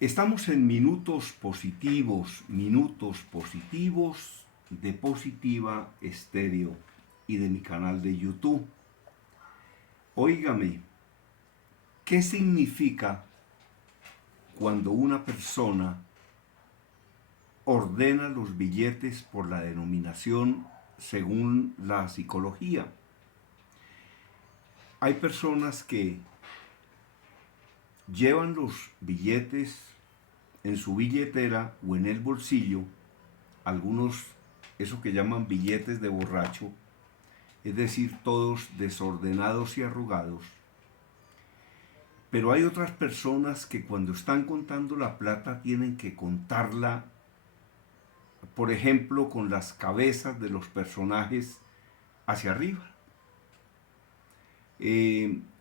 Estamos en minutos positivos de Positiva Estéreo y de mi canal de YouTube. Óigame, ¿qué significa cuando una persona ordena los billetes por la denominación según la psicología? Hay personas que llevan los billetes en su billetera o en el bolsillo, algunos, eso que llaman billetes de borracho, es decir, todos desordenados y arrugados. Pero hay otras personas que cuando están contando la plata tienen que contarla, por ejemplo, con las cabezas de los personajes hacia arriba.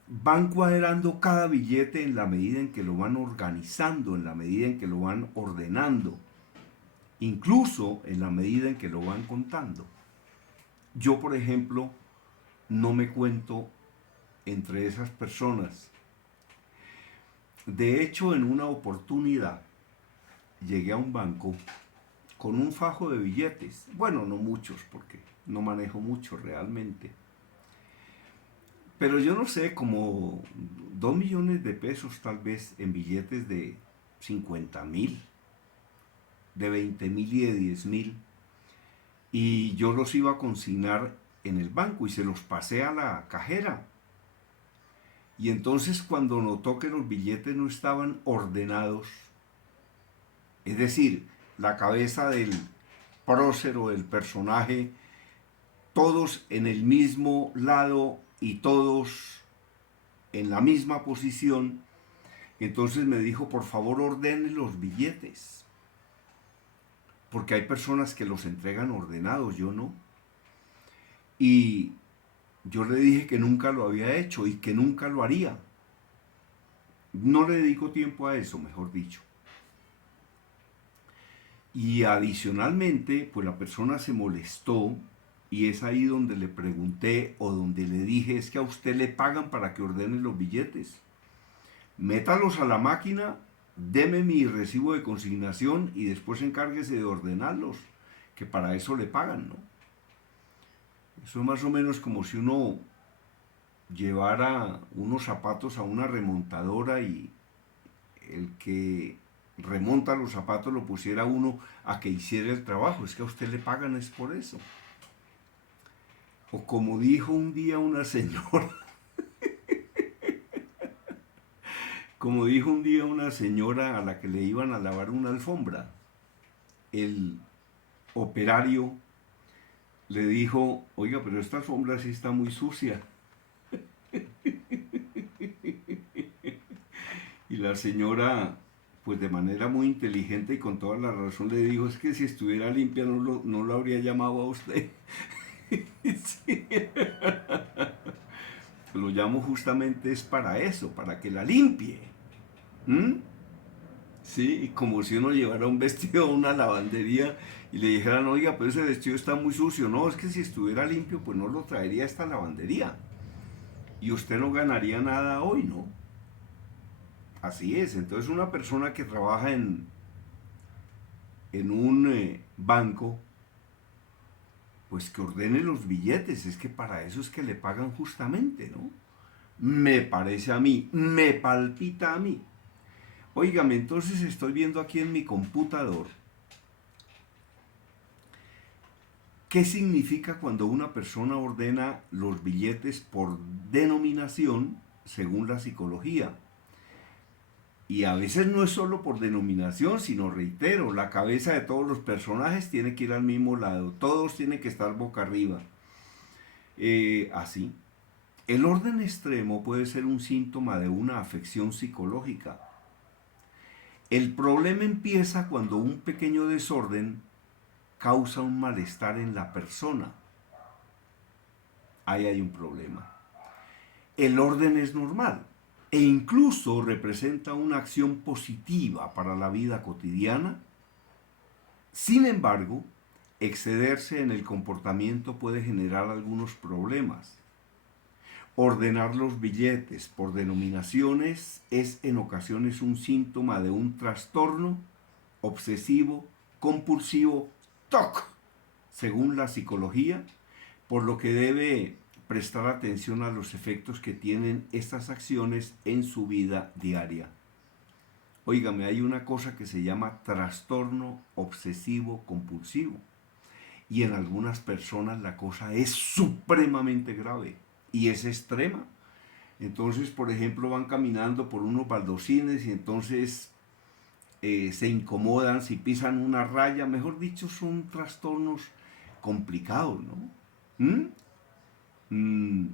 Van cuadrando cada billete en la medida en que lo van organizando, en la medida en que lo van ordenando, incluso en la medida en que lo van contando. Yo, por ejemplo, no me cuento entre esas personas. De hecho, en una oportunidad llegué a un banco con un fajo de billetes. Bueno, no muchos, porque no manejo mucho realmente. Pero yo no sé, como 2 millones de pesos tal vez en billetes de 50.000, de 20.000 y de 10.000. Y yo los iba a consignar en el banco y se los pasé a la cajera. Y entonces cuando notó que los billetes no estaban ordenados, es decir, la cabeza del prócer o del personaje, todos en el mismo lado y todos en la misma posición, entonces me dijo, por favor ordene los billetes, porque hay personas que los entregan ordenados, yo no. Y yo le dije que nunca lo había hecho y que nunca lo haría. No le dedico tiempo a eso, mejor dicho. Y adicionalmente, pues la persona se molestó y es ahí donde le pregunté o donde le dije, es que a usted le pagan para que ordene los billetes. Métalos a la máquina, deme mi recibo de consignación y después encárguese de ordenarlos, que para eso le pagan, ¿no? Eso es más o menos como si uno llevara unos zapatos a una remontadora y el que remonta los zapatos lo pusiera uno a que hiciera el trabajo. Es que a usted le pagan es por eso. O como dijo un día una señora, como dijo un día una señora a la que le iban a lavar una alfombra, el operario le dijo, oiga, pero esta alfombra sí está muy sucia. Y la señora, pues de manera muy inteligente y con toda la razón le dijo, es que si estuviera limpia no lo habría llamado a usted. Sí. Lo llamo justamente es para eso, para que la limpie. ¿Mm? Sí, como si uno llevara un vestido a una lavandería y le dijeran, oiga, pero ese vestido está muy sucio. No, es que si estuviera limpio, pues no lo traería a esta lavandería. Y usted no ganaría nada hoy, ¿no? Así es. Entonces una persona que trabaja en un banco, pues que ordene los billetes. Es que para eso es que le pagan justamente, ¿no? Me parece a mí, me palpita a mí. Óigame, entonces estoy viendo aquí en mi computador qué significa cuando una persona ordena los billetes por denominación según la psicología. Y a veces no es solo por denominación, sino reitero, la cabeza de todos los personajes tiene que ir al mismo lado, todos tienen que estar boca arriba. Así. El orden extremo puede ser un síntoma de una afección psicológica. El problema empieza cuando un pequeño desorden causa un malestar en la persona. Ahí hay un problema. El orden es normal e incluso representa una acción positiva para la vida cotidiana. Sin embargo, excederse en el comportamiento puede generar algunos problemas. Ordenar los billetes por denominaciones es en ocasiones un síntoma de un trastorno obsesivo compulsivo TOC, según la psicología, por lo que debe prestar atención a los efectos que tienen estas acciones en su vida diaria. Óigame, hay una cosa que se llama trastorno obsesivo compulsivo y en algunas personas la cosa es supremamente grave y es extrema. Entonces, por ejemplo, van caminando por unos baldocines y entonces se incomodan si pisan una raya. Mejor dicho, son trastornos complicados, ¿no? ¿Mm?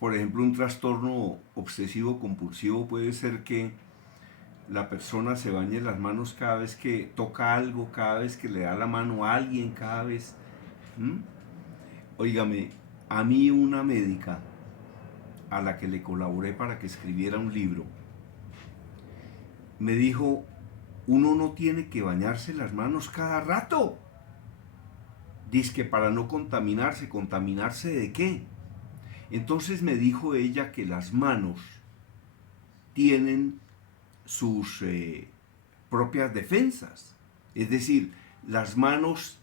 Por ejemplo, un trastorno obsesivo compulsivo puede ser que la persona se bañe las manos cada vez que toca algo, cada vez que le da la mano a alguien, cada vez. ¿Mm? Óigame, a mí una médica a la que le colaboré para que escribiera un libro, me dijo, uno no tiene que bañarse las manos cada rato. Dice que para no contaminarse, ¿contaminarse de qué? Entonces me dijo ella que las manos tienen sus propias defensas. Es decir, las manos,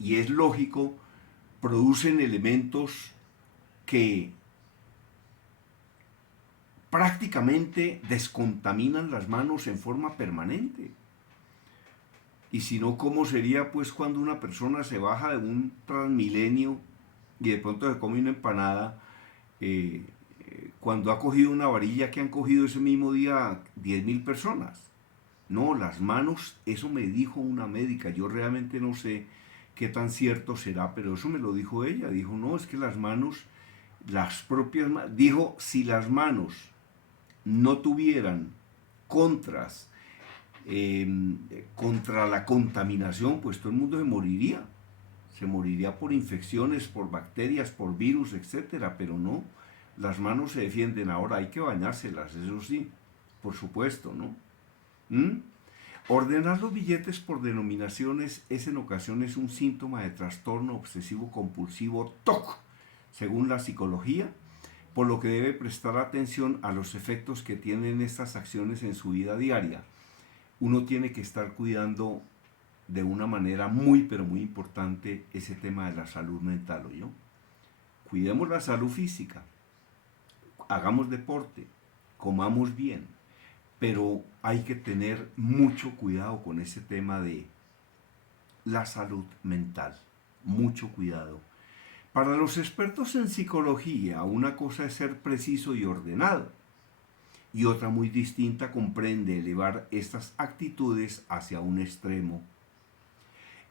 y es lógico, producen elementos que prácticamente descontaminan las manos en forma permanente. Y si no, ¿cómo sería pues cuando una persona se baja de un Transmilenio y de pronto se come una empanada, cuando ha cogido una varilla que han cogido ese mismo día 10.000 personas? No, las manos, eso me dijo una médica, yo realmente no sé qué tan cierto será, pero eso me lo dijo ella, dijo, no, es que las manos, las propias manos, dijo, si las manos no tuvieran contras contra la contaminación, pues todo el mundo se moriría por infecciones, por bacterias, por virus, etcétera, pero no, las manos se defienden. Ahora hay que bañárselas, eso sí, por supuesto, ¿no? ¿Mm? Ordenar los billetes por denominaciones es en ocasiones un síntoma de trastorno obsesivo compulsivo TOC, según la psicología, por lo que debe prestar atención a los efectos que tienen estas acciones en su vida diaria. Uno tiene que estar cuidando de una manera muy, pero muy importante ese tema de la salud mental, ¿oyó? Cuidemos la salud física, hagamos deporte, comamos bien, pero hay que tener mucho cuidado con ese tema de la salud mental, mucho cuidado. Para los expertos en psicología, una cosa es ser preciso y ordenado, y otra muy distinta comprende elevar estas actitudes hacia un extremo.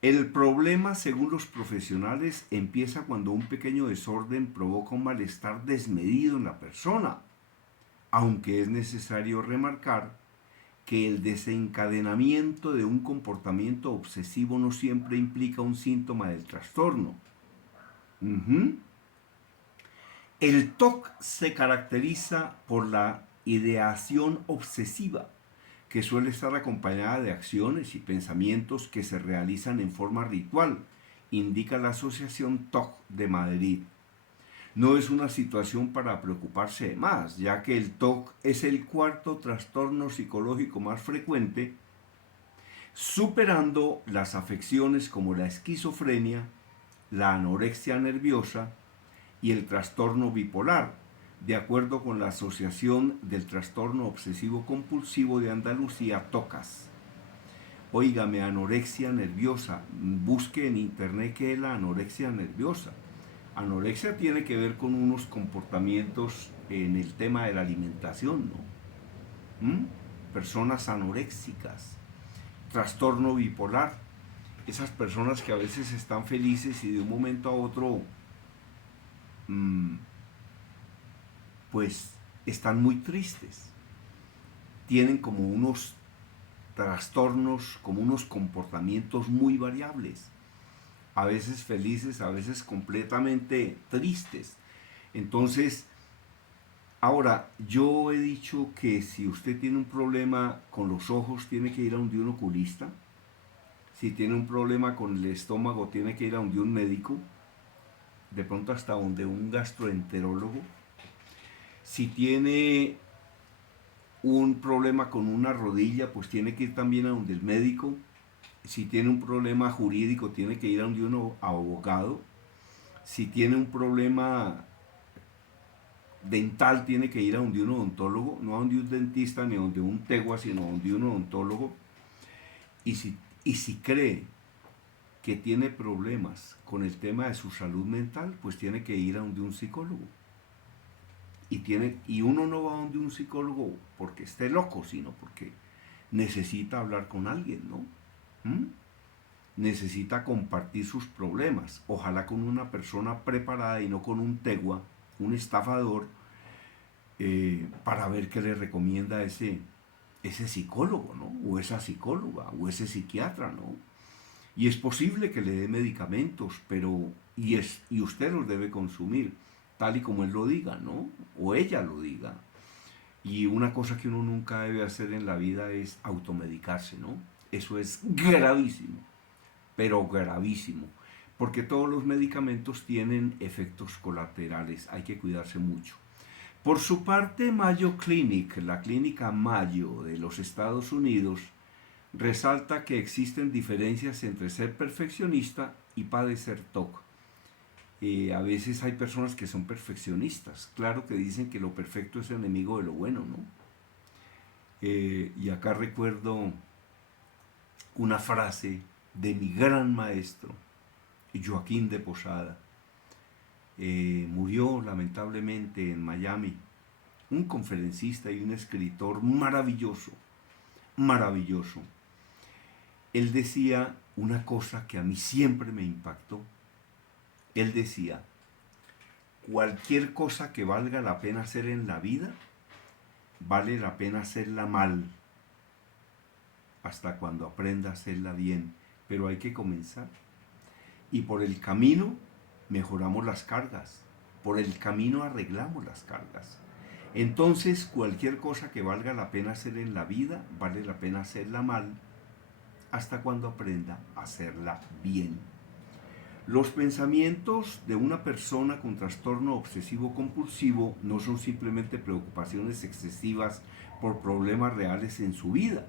El problema, según los profesionales, empieza cuando un pequeño desorden provoca un malestar desmedido en la persona, aunque es necesario remarcar que el desencadenamiento de un comportamiento obsesivo no siempre implica un síntoma del trastorno. El TOC se caracteriza por la ideación obsesiva, que suele estar acompañada de acciones y pensamientos que se realizan en forma ritual, indica la Asociación TOC de Madrid. No es una situación para preocuparse de más, ya que el TOC es el cuarto trastorno psicológico más frecuente, superando las afecciones como la esquizofrenia, la anorexia nerviosa y el trastorno bipolar, de acuerdo con la Asociación del Trastorno Obsesivo Compulsivo de Andalucía, TOCAS. Óigame, anorexia nerviosa, busque en internet qué es la anorexia nerviosa. Anorexia tiene que ver con unos comportamientos en el tema de la alimentación, ¿no? Personas anoréxicas, trastorno bipolar, esas personas que a veces están felices y de un momento a otro pues están muy tristes, tienen como unos trastornos, como unos comportamientos muy variables, a veces felices, a veces completamente tristes. Entonces, ahora, yo he dicho que si usted tiene un problema con los ojos, tiene que ir a un oculista. Si tiene un problema con el estómago, tiene que ir a un médico, de pronto hasta donde un gastroenterólogo. Si tiene un problema con una rodilla, pues tiene que ir también a donde el médico. Si tiene un problema jurídico, tiene que ir a donde un abogado. Si tiene un problema dental, tiene que ir a donde un odontólogo, no a donde un dentista ni a donde un tegua, sino a donde un odontólogo. Y si cree que tiene problemas con el tema de su salud mental, pues tiene que ir a donde un psicólogo. Y uno no va a donde un psicólogo porque esté loco, sino porque necesita hablar con alguien, ¿no? ¿Mm? Necesita compartir sus problemas, ojalá con una persona preparada y no con un tegua, un estafador, para ver qué le recomienda ese psicólogo, ¿no? O esa psicóloga, o ese psiquiatra, ¿no? Y es posible que le dé medicamentos, y usted los debe consumir, tal y como él lo diga, ¿no? O ella lo diga. Y una cosa que uno nunca debe hacer en la vida es automedicarse, ¿no? Eso es gravísimo, pero gravísimo, porque todos los medicamentos tienen efectos colaterales, hay que cuidarse mucho. Por su parte, Mayo Clinic, la clínica Mayo de los Estados Unidos, resalta que existen diferencias entre ser perfeccionista y padecer TOC. A veces hay personas que son perfeccionistas, claro que dicen que lo perfecto es enemigo de lo bueno, ¿no? Y acá recuerdo una frase de mi gran maestro, Joaquín de Posada. Murió lamentablemente en Miami, un conferencista y un escritor maravilloso, maravilloso. Él decía una cosa que a mí siempre me impactó. Él decía, cualquier cosa que valga la pena hacer en la vida, vale la pena hacerla mal, hasta cuando aprenda a hacerla bien, pero hay que comenzar. Y por el camino mejoramos las cargas, por el camino arreglamos las cargas. Entonces, cualquier cosa que valga la pena hacer en la vida, vale la pena hacerla mal, hasta cuando aprenda a hacerla bien. Los pensamientos de una persona con trastorno obsesivo compulsivo no son simplemente preocupaciones excesivas por problemas reales en su vida,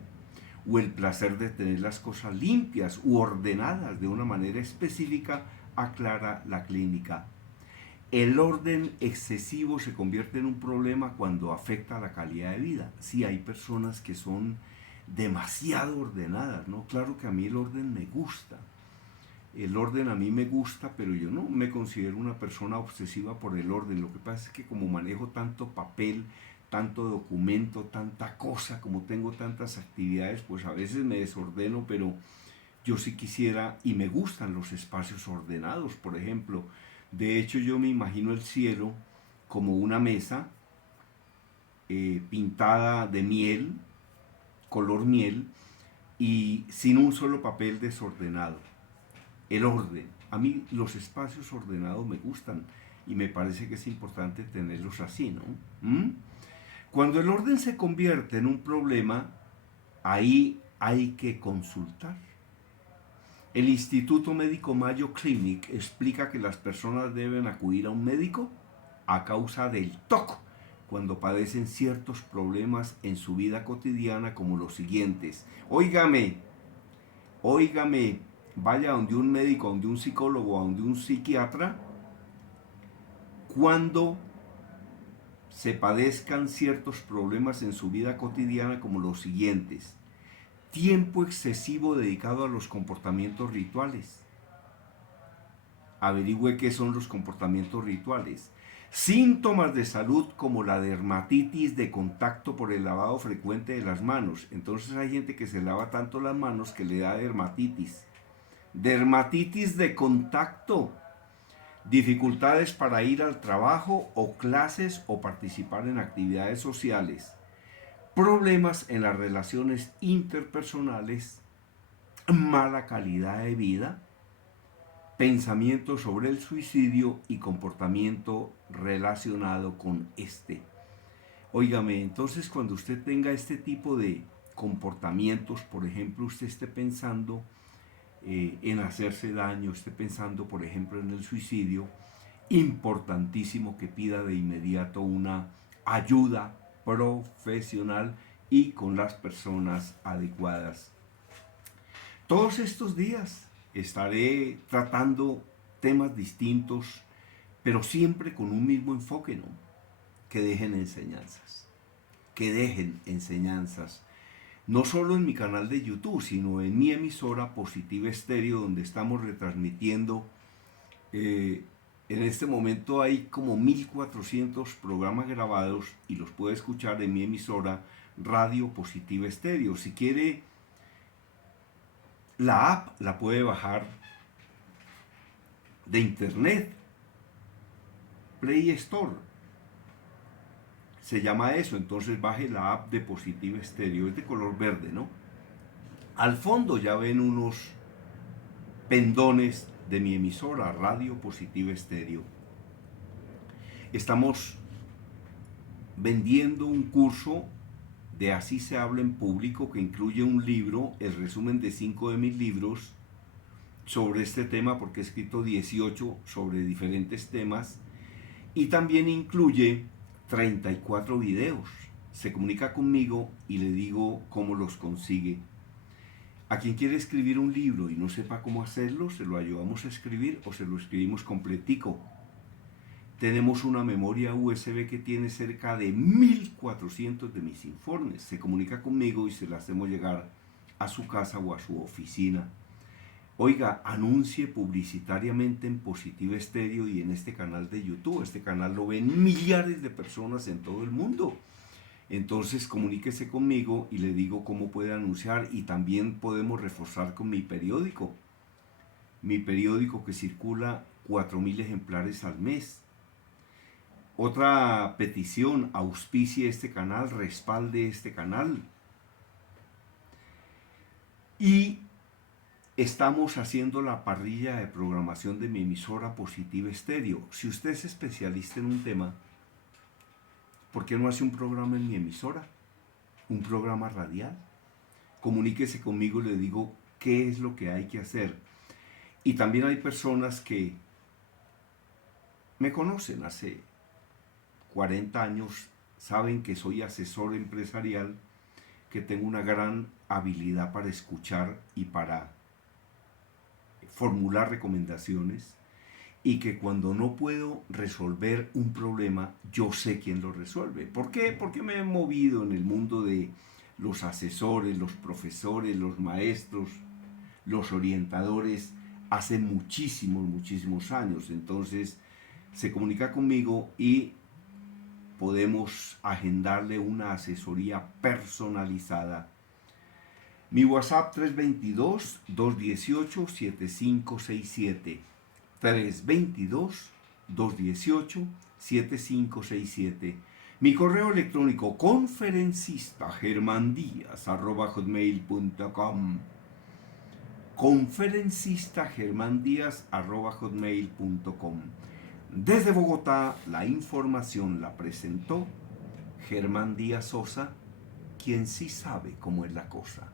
o el placer de tener las cosas limpias u ordenadas de una manera específica, aclara la clínica. El orden excesivo se convierte en un problema cuando afecta la calidad de vida. Sí, hay personas que son demasiado ordenadas, ¿no? Claro que a mí el orden me gusta. El orden a mí me gusta, pero yo no me considero una persona obsesiva por el orden. Lo que pasa es que como manejo tanto papel, tanto documento, tanta cosa, como tengo tantas actividades, pues a veces me desordeno, pero yo sí quisiera y me gustan los espacios ordenados, por ejemplo. De hecho, yo me imagino el cielo como una mesa pintada de miel, color miel, y sin un solo papel desordenado. El orden. A mí los espacios ordenados me gustan y me parece que es importante tenerlos así, ¿no? Cuando el orden se convierte en un problema, ahí hay que consultar. El Instituto Médico Mayo Clinic explica que las personas deben acudir a un médico a causa del TOC, cuando padecen ciertos problemas en su vida cotidiana como los siguientes. Óigame, vaya a donde un médico, a donde un psicólogo, a donde un psiquiatra, cuando se padezcan ciertos problemas en su vida cotidiana como los siguientes. Tiempo excesivo dedicado a los comportamientos rituales. Averigüe qué son los comportamientos rituales. Síntomas de salud como la dermatitis de contacto por el lavado frecuente de las manos. Entonces hay gente que se lava tanto las manos que le da dermatitis. Dermatitis de contacto. Dificultades para ir al trabajo o clases o participar en actividades sociales. Problemas en las relaciones interpersonales. Mala calidad de vida. Pensamiento sobre el suicidio y comportamiento relacionado con este. Óigame, entonces cuando usted tenga este tipo de comportamientos, por ejemplo, usted esté pensando en hacerse daño, esté pensando, por ejemplo, en el suicidio, importantísimo que pida de inmediato una ayuda profesional y con las personas adecuadas. Todos estos días estaré tratando temas distintos, pero siempre con un mismo enfoque, ¿no? Que dejen enseñanzas, que dejen enseñanzas, no solo en mi canal de YouTube, sino en mi emisora Positiva Estéreo, donde estamos retransmitiendo. En este momento hay como 1400 programas grabados y los puede escuchar en mi emisora Radio Positiva Estéreo. Si quiere, la app la puede bajar de internet, Play Store. Se llama eso, entonces baje la app de Positiva Estéreo, es de color verde, ¿no? Al fondo ya ven unos pendones de mi emisora Radio Positiva Estéreo. Estamos vendiendo un curso de Así se habla en público que incluye un libro, el resumen de 5 de mis libros sobre este tema, porque he escrito 18 sobre diferentes temas, y también incluye 34 videos. Se comunica conmigo y le digo cómo los consigue. A quien quiere escribir un libro y no sepa cómo hacerlo, se lo ayudamos a escribir o se lo escribimos completico. Tenemos una memoria USB que tiene cerca de 1400 de mis informes. Se comunica conmigo y se la hacemos llegar a su casa o a su oficina. Oiga, anuncie publicitariamente en Positiva Estéreo y en este canal de YouTube. Este canal lo ven millares de personas en todo el mundo. Entonces comuníquese conmigo y le digo cómo puede anunciar, y también podemos reforzar con mi periódico. Mi periódico que circula 4000 ejemplares al mes. Otra petición: auspicie este canal, respalde este canal. Y estamos haciendo la parrilla de programación de mi emisora Positiva Estéreo. Si usted es especialista en un tema, ¿por qué no hace un programa en mi emisora? Un programa radial. Comuníquese conmigo y le digo qué es lo que hay que hacer. Y también hay personas que me conocen hace 40 años, saben que soy asesor empresarial, que tengo una gran habilidad para escuchar y para formular recomendaciones, y que cuando no puedo resolver un problema, yo sé quién lo resuelve. ¿Por qué? Porque me he movido en el mundo de los asesores, los profesores, los maestros, los orientadores, hace muchísimos años. Entonces se comunica conmigo y podemos agendarle una asesoría personalizada. Mi WhatsApp 322-218-7567. 322-218-7567. Mi correo electrónico conferencistagermandias@hotmail.com. conferencistagermandias@hotmail.com. Desde Bogotá, la información la presentó Germán Díaz Sosa, quien sí sabe cómo es la cosa.